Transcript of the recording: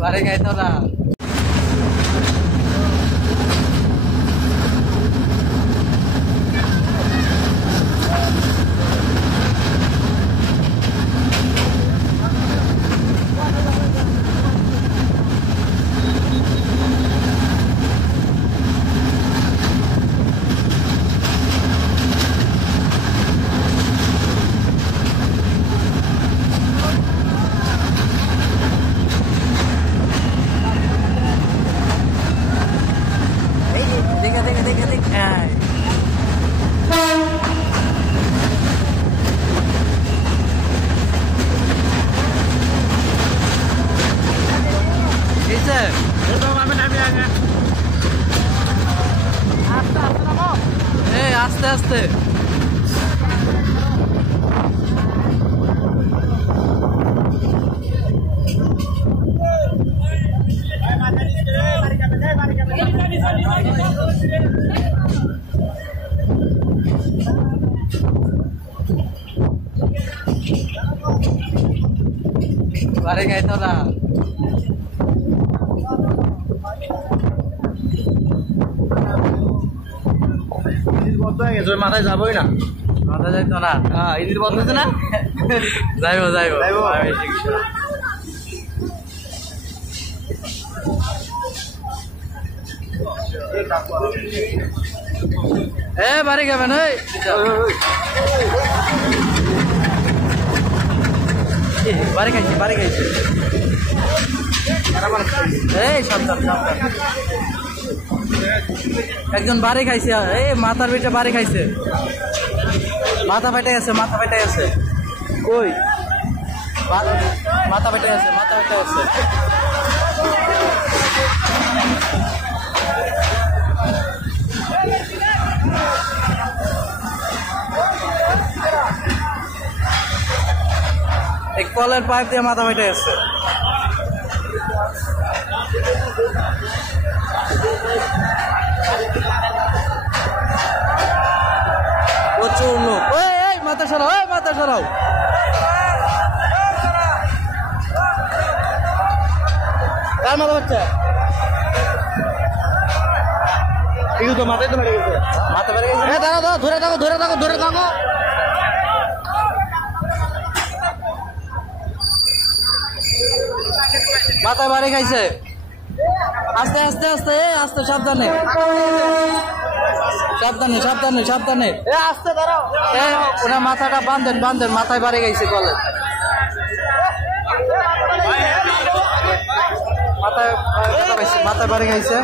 বাড়ি গাইতো না আস্তে আস্তে বাড়ি গাইতো না মাথায় যাবোই না মাথায় যাইতো না হ্যাঁ ইদির বন্ধ হচ্ছে না যাইবো যাইবো এ বাড়ি যাবেন বাড়ি খাইছে বাড়ি খাইছে এই সাবধান সাবধান একজন বাড়ি খাইছে এই মাথার পিঠে বাড়ি খাইছে মাথা পেটে আছে মাথা পেটে আছে কই মাথা পেটে আছে মাথা পেটে আছে এক কলের পাইপ দিয়ে মাথা পেটে আছে প্রচুর লোক এই মাথা সরাও মাথা সরাও কার মাথা হচ্ছে এই তো মাথায় তো বেড়ে গেছে মাথা বেড়ে গেছে দাঁড়াও দাঁড়াও ধরে থাকো ধরে থাকো ধরে থাকো মাথায় বাড়ি খাইছে আস্তে আস্তে আস্তে আস্তে সাবধানে সাবধানে সাবধানে সাবধানে আস্তে দাঁড়াও ওনার মাথাটা বাঁধেন বাঁধেন মাথায় বাড়ি গেছে কলে মাথায় মাথায় বাড়ি গেছে